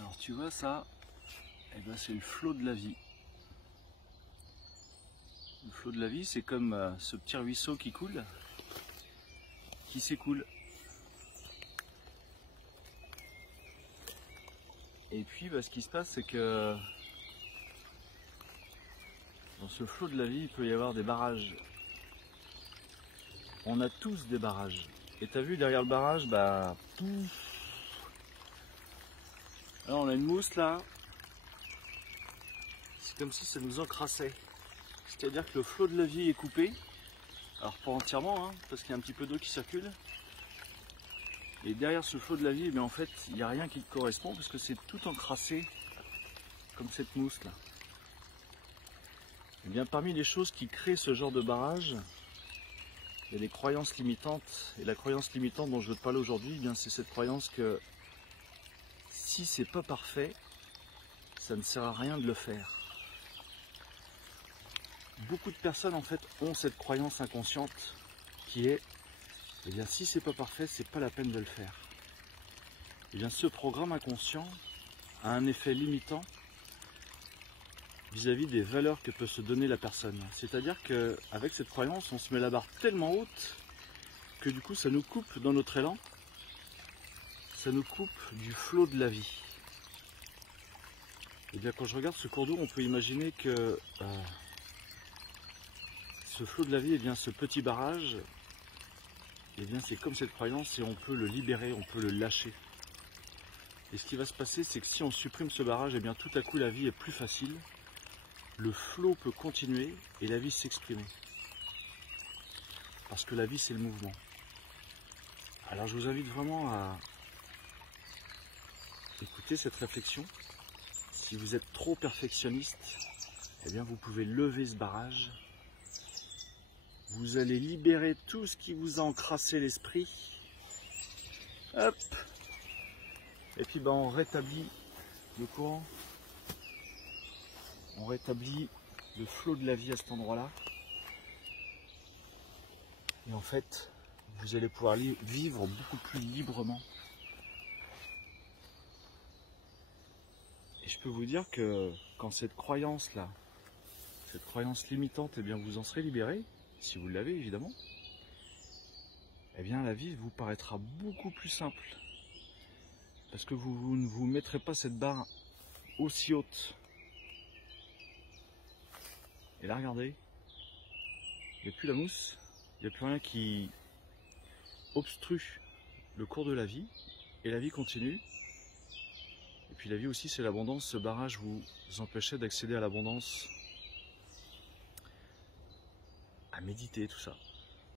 Alors tu vois ça, eh ben, c'est le flot de la vie. Le flot de la vie, c'est comme ce petit ruisseau qui coule, qui s'écoule. Et puis bah, ce qui se passe, c'est que dans ce flot de la vie, il peut y avoir des barrages. On a tous des barrages. Et t'as vu derrière le barrage, bah... Alors on a une mousse là. C'est comme si ça nous encrassait. C'est-à-dire que le flot de la vie est coupé. Alors pas entièrement, hein, parce qu'il y a un petit peu d'eau qui circule. Et derrière ce flot de la vie, eh bien, en fait, il n'y a rien qui correspond, parce que c'est tout encrassé, comme cette mousse là. Et bien, parmi les choses qui créent ce genre de barrage, il y a des croyances limitantes. Et la croyance limitante dont je veux te parler aujourd'hui, eh bien, c'est cette croyance que si c'est pas parfait, ça ne sert à rien de le faire. Beaucoup de personnes en fait ont cette croyance inconsciente qui est, eh bien, si c'est pas parfait, c'est pas la peine de le faire. Eh bien, ce programme inconscient a un effet limitant vis-à-vis des valeurs que peut se donner la personne. C'est-à-dire qu'avec cette croyance, on se met la barre tellement haute que du coup, ça nous coupe dans notre élan, ça nous coupe du flot de la vie. Et bien, quand je regarde ce cours d'eau, on peut imaginer que ce flot de la vie, eh bien, ce petit barrage, eh bien, c'est comme cette croyance et on peut le libérer, on peut le lâcher. Et ce qui va se passer, c'est que si on supprime ce barrage, eh bien, tout à coup, la vie est plus facile. Le flot peut continuer et la vie s'exprimer. Parce que la vie, c'est le mouvement. Alors, je vous invite vraiment à écouter cette réflexion. Si vous êtes trop perfectionniste, eh bien, vous pouvez lever ce barrage. Vous allez libérer tout ce qui vous a encrassé l'esprit. Hop. Et puis ben, on rétablit le courant. On rétablit le flot de la vie à cet endroit-là. Et en fait, vous allez pouvoir vivre beaucoup plus librement. Et je peux vous dire que quand cette croyance-là, cette croyance limitante, eh bien, vous en serez libéré, si vous l'avez évidemment, eh bien la vie vous paraîtra beaucoup plus simple. Parce que vous ne vous mettrez pas cette barre aussi haute. Et là, regardez, il n'y a plus la mousse, il n'y a plus rien qui obstrue le cours de la vie, et la vie continue. Et puis la vie aussi, c'est l'abondance. Ce barrage vous empêchait d'accéder à l'abondance, à méditer, tout ça.